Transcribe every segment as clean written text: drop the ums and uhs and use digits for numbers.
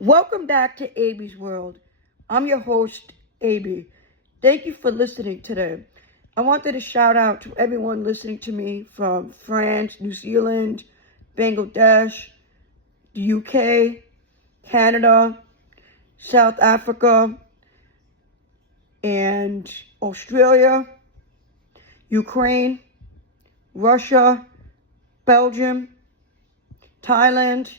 Welcome back to AB's World. I'm your host, AB. Thank you for listening today. I wanted to shout out to everyone listening to me from France, New Zealand, Bangladesh, the UK, Canada, South Africa, and Australia, Ukraine, Russia, Belgium, Thailand.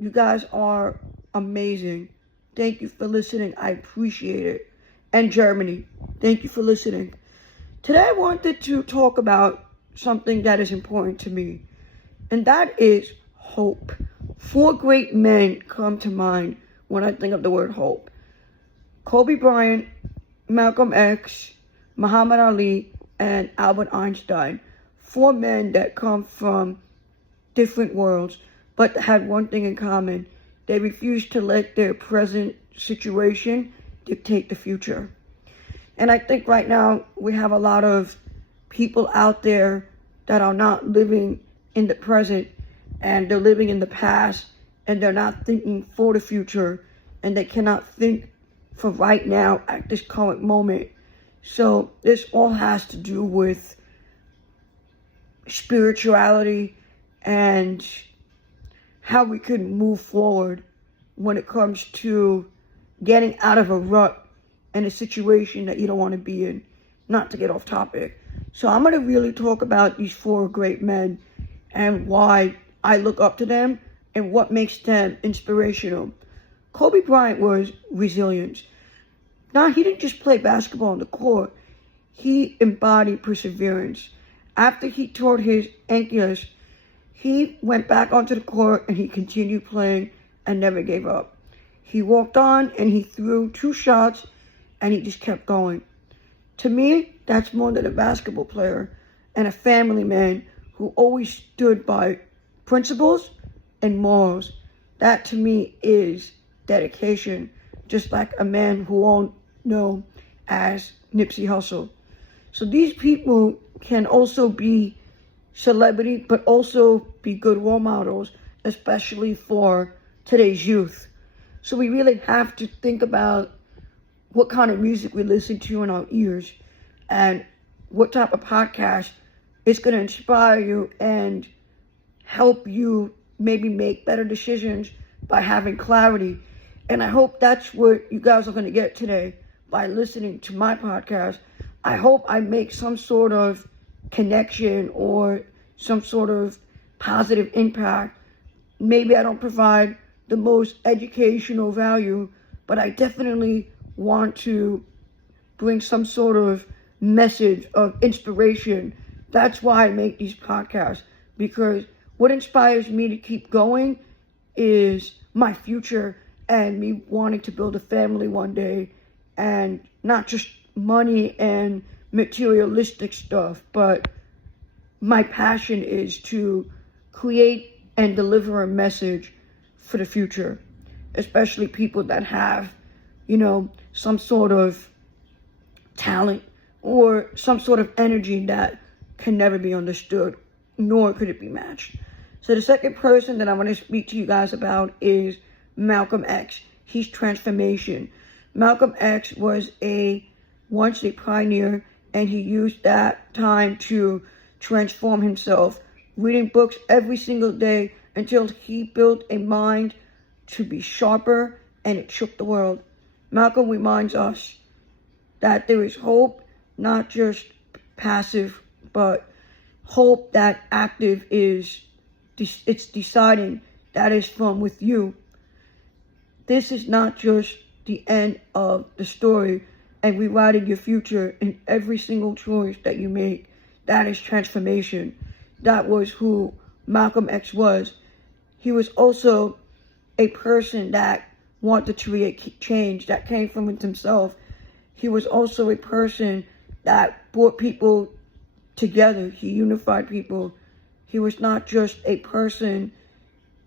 You guys are amazing. Thank you for listening. I appreciate it. And Germany, thank you for listening. Today I wanted to talk about something that is important to me, and that is hope. Four great men come to mind when I think of the word hope: Kobe Bryant, Malcolm X, Muhammad Ali, and Albert Einstein. Four men that come from different worlds, but had one thing in common. They refused to let their present situation dictate the future. And I think right now we have a lot of people out there that are not living in the present, and they're living in the past, and they're not thinking for the future, and they cannot think for right now at this current moment. So this all has to do with spirituality and how we can move forward when it comes to getting out of a rut and a situation that you don't want to be in. Not to get off topic. So I'm going to really talk about these four great men and why I look up to them and what makes them inspirational. Kobe Bryant was resilient. Now, he didn't just play basketball on the court. He embodied perseverance. After he tore his Achilles, he went back onto the court and he continued playing and never gave up. He walked on and he threw 2 shots and he just kept going. To me, that's more than a basketball player and a family man who always stood by principles and morals. That to me is dedication, just like a man who all know as Nipsey Hussle. So these people can also be celebrity, but also be good role models, especially for today's youth. So we really have to think about what kind of music we listen to in our ears and what type of podcast is going to inspire you and help you maybe make better decisions by having clarity. And I hope that's what you guys are going to get today by listening to my podcast. I hope I make some sort of connection or some sort of positive impact. Maybe I don't provide the most educational value, but I definitely want to bring some sort of message of inspiration. That's why I make these podcasts, because what inspires me to keep going is my future and me wanting to build a family one day, and not just money and materialistic stuff, but my passion is to create and deliver a message for the future, especially people that have, some sort of talent or some sort of energy that can never be understood, nor could it be matched. So the second person that I want to speak to you guys about is Malcolm X. He's transformation. Malcolm X was once a pioneer, and he used that time to transform himself, reading books every single day until he built a mind to be sharper, and it shook the world. Malcolm reminds us that there is hope, not just passive, but hope that active it's deciding, that is from with you. This is not just the end of the story and rewriting your future in every single choice that you make. That is transformation. That was who Malcolm X was. He was also a person that wanted to create change that came from himself. He was also a person that brought people together. He unified people. He was not just a person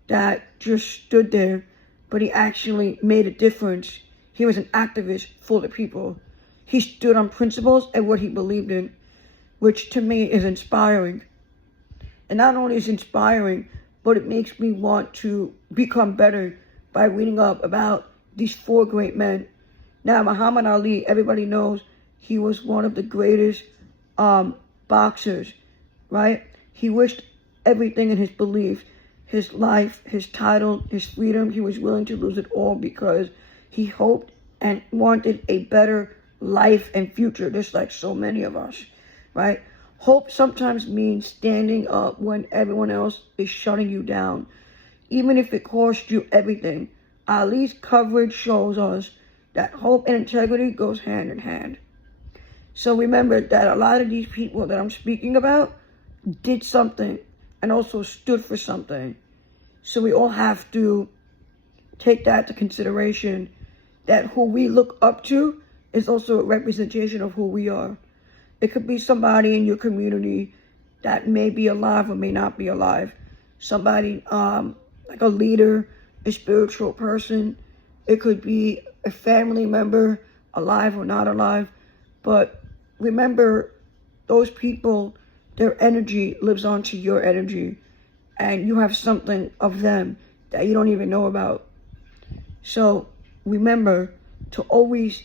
that just stood there, but he actually made a difference. He was an activist for the people. He stood on principles and what he believed in, which to me is inspiring. And not only is inspiring, but it makes me want to become better by reading up about these 4 great men. Now, Muhammad Ali, everybody knows he was one of the greatest boxers, right? He wished everything in his beliefs, his life, his title, his freedom. He was willing to lose it all because he hoped and wanted a better life and future, just like so many of us, right? Hope sometimes means standing up when everyone else is shutting you down, even if it costs you everything. Ali's coverage shows us that hope and integrity goes hand in hand. So remember that a lot of these people that I'm speaking about did something and also stood for something. So we all have to take that into consideration, that who we look up to is also a representation of who we are. It could be somebody in your community that may be alive or may not be alive. Somebody like a leader, a spiritual person. It could be a family member, alive or not alive. But remember, those people, their energy lives onto your energy. And you have something of them that you don't even know about. So remember to always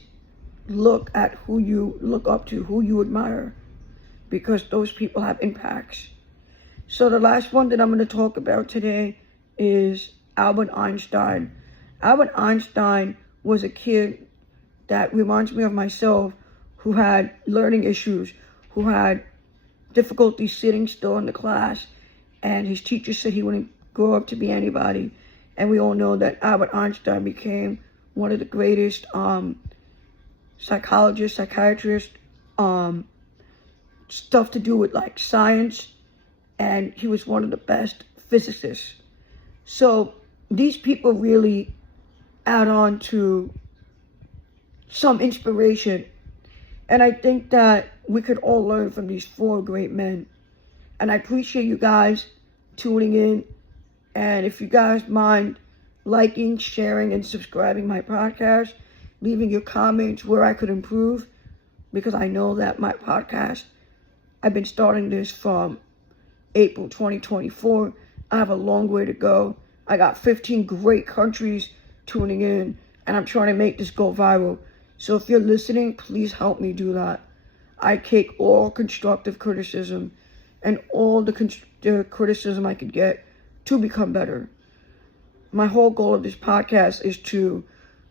look at who you look up to, who you admire, because those people have impacts. So the last one that I'm going to talk about today is Albert Einstein. Albert Einstein was a kid that reminds me of myself, who had learning issues, who had difficulty sitting still in the class, and his teacher said he wouldn't grow up to be anybody. And we all know that Albert Einstein became one of the greatest psychologists, psychiatrists, stuff to do with like science, and he was one of the best physicists. So these people really add on to some inspiration, and I think that we could all learn from these 4 great men. And I appreciate you guys tuning in, and if you guys mind liking, sharing, and subscribing my podcast, leaving your comments where I could improve, because I know that my podcast, I've been starting this from April 2024. I have a long way to go. I got 15 great countries tuning in, and I'm trying to make this go viral. So if you're listening, please help me do that. I take all constructive criticism and all the criticism I could get to become better. My whole goal of this podcast is to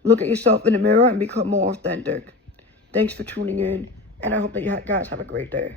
look at yourself in the mirror and become more authentic. Thanks for tuning in, and I hope that you guys have a great day.